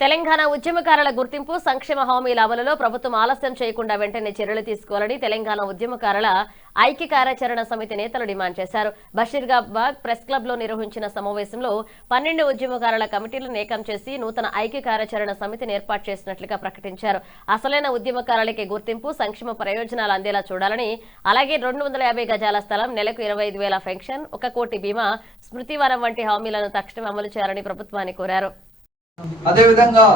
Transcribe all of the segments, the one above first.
తెలంగాణ ఉద్యమకారుల గుర్తింపు సంక్షేమ హామీల అమలులో ప్రభుత్వం ఆలస్యం చేయకుండా వెంటనే చర్యలు తీసుకోవాలని తెలంగాణ ఉద్యమకారుల ఐక్య కార్యాచరణ సమితి నేతలు డిమాండ్ చేశారు. బషీర్బాగ్ ప్రెస్ క్లబ్ లో నిర్వహించిన సమావేశంలో 12 ఉద్యమకారుల కమిటీలను ఏకం చేసి నూతన ఐక్య కార్యాచరణ సమితిని ఏర్పాటు చేసినట్లుగా ప్రకటించారు. అసలైన ఉద్యమకారులకే గుర్తింపు సంక్షేమ ప్రయోజనాలు అందేలా చూడాలని, అలాగే 250 గజాల స్థలం, నెలకు 25,000 పెన్షన్, 1 కోటి బీమా, స్మృతివనం వంటి హామీలను తక్షణం అమలు చేయాలని ప్రభుత్వాన్ని కోరారు. అదేవిధంగా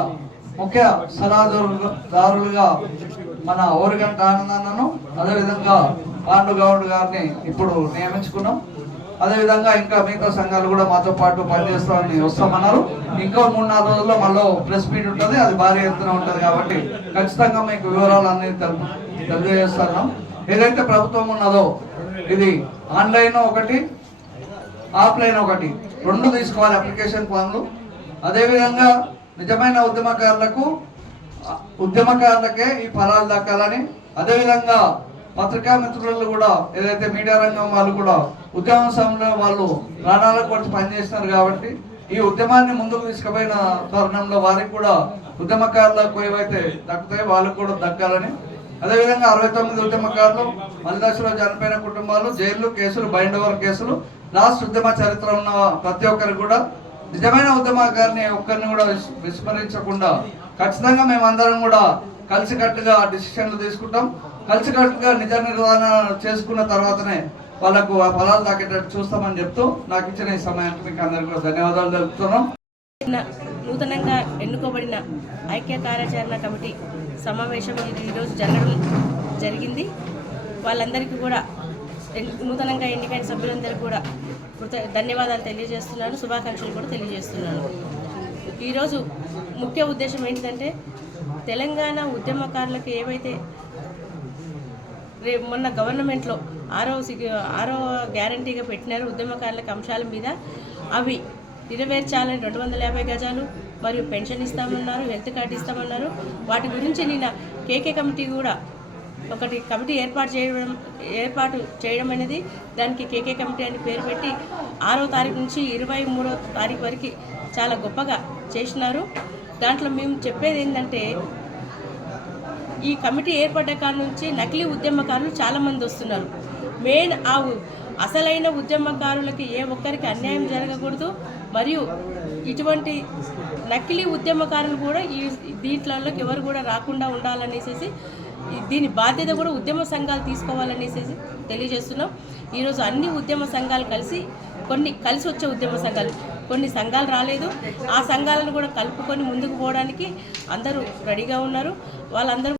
ముఖ్య సలహాదారులుగా మన ఓరిగంట ఆనందన్నను, అదేవిధంగా పాండుగౌడ్ గారిని ఇప్పుడు నియమించుకున్నాం. అదేవిధంగా ఇంకా మిగతా సంఘాలు కూడా మాతో పాటు పనిచేస్తామని వస్తామన్నారు. ఇంకో 3-4 రోజుల్లో మళ్ళీ ప్రెస్ మీట్ ఉంటుంది, అది భారీ ఎత్తున ఉంటుంది. కాబట్టి ఖచ్చితంగా మీకు వివరాలన్నీ తెలియజేస్తున్నాం. ఏదైతే ప్రభుత్వం ఉన్నదో ఇది ఆన్లైన్ ఒకటి, ఆఫ్లైన్ ఒకటి, 2 తీసుకోవాలి అప్లికేషన్ ఫామ్లు. అదేవిధంగా నిజమైన ఉద్యమకారులకే ఈ ఫలాలు దక్కాలని, అదేవిధంగా పత్రికా మిత్రులు కూడా ఏదైతే మీడియా రంగం వాళ్ళు కూడా ఉద్యమ సమయంలో వాళ్ళు ప్రాణాలకు కొట్టి పనిచేస్తున్నారు. కాబట్టి ఈ ఉద్యమాన్ని ముందుకు తీసుకుపోయిన తరుణంలో వారికి కూడా ఉద్యమకారులకు ఏవైతే దక్కుతాయో వాళ్ళకు కూడా దక్కాలని, అదేవిధంగా 69 ఉద్యమకారులు మలిదశలో చనిపోయిన కుటుంబాలు, జైలు కేసులు, బైండ్ ఓవర్ కేసులు, లాస్ట్ ఉద్యమ చరిత్ర ఉన్న ప్రతి ఒక్కరికి కూడా నిజమైన ఉద్యమకారిని ఒక్కరిని కూడా విస్మరించకుండా ఖచ్చితంగా మేమందరం కూడా కలిసికట్టుగా డిసిషన్లు తీసుకుంటాం. కలిసికట్టుగా నిజ నిర్వహణ చేసుకున్న తర్వాతనే వాళ్ళకు ఆ ఫలాలు దక్కేటట్టు చూస్తామని చెప్తూ నాకు ఇచ్చిన ఈ సమయానికి మీకు అందరికీ కూడా ధన్యవాదాలు తెలుపుతున్నాం. నూతనంగా ఎన్నుకోబడిన ఐక్య కార్యాచరణ కమిటీ సమావేశం ఈరోజు జరగడం జరిగింది. వాళ్ళందరికీ కూడా నూతనంగా ఎన్నికైన సభ్యులందరికీ కూడా ధన్యవాదాలు తెలియజేస్తున్నాను, శుభాకాంక్షలు కూడా తెలియజేస్తున్నాను. ఈరోజు ముఖ్య ఉద్దేశం ఏంటంటే తెలంగాణ ఉద్యమకారులకు ఏవైతే మొన్న గవర్నమెంట్లో 6వ గ్యారంటీగా పెట్టినారు ఉద్యమకారులకు అంశాల మీద, అవి నెరవేర్చాలని 250 గజాలు మరియు పెన్షన్ ఇస్తామన్నారు, హెల్త్ కార్డు ఇస్తామన్నారు. వాటి గురించి నిన్న కేకే కమిటీ కూడా ఒకటి కమిటీ ఏర్పాటు చేయడం అనేది, దానికి కేకే కమిటీ అని పేరు పెట్టి 6వ తారీఖు నుంచి 23వ తారీఖు వరకు చాలా గొప్పగా చేసినారు. దాంట్లో మేము చెప్పేది ఏంటంటే, ఈ కమిటీ ఏర్పడ్డ కాడ నుంచి నకిలీ ఉద్యమకారులు చాలామంది వస్తున్నారు. మెయిన్ అసలైన ఉద్యమకారులకి ఏ ఒక్కరికి అన్యాయం జరగకూడదు, మరియు ఇటువంటి నకిలీ ఉద్యమకారులు కూడా దీంట్లోకి ఎవరు కూడా రాకుండా ఉండాలనేసి దీని బాధ్యత కూడా ఉద్యమ సంఘాలు తీసుకోవాలనేసి తెలియజేస్తున్నాం. ఈరోజు అన్ని ఉద్యమ సంఘాలు కలిసి వచ్చే ఉద్యమ సంఘాలు, కొన్ని సంఘాలు రాలేదు, ఆ సంఘాలను కూడా కలుపుకొని ముందుకు పోవడానికి అందరూ రెడీగా ఉన్నారు. వాళ్ళందరూ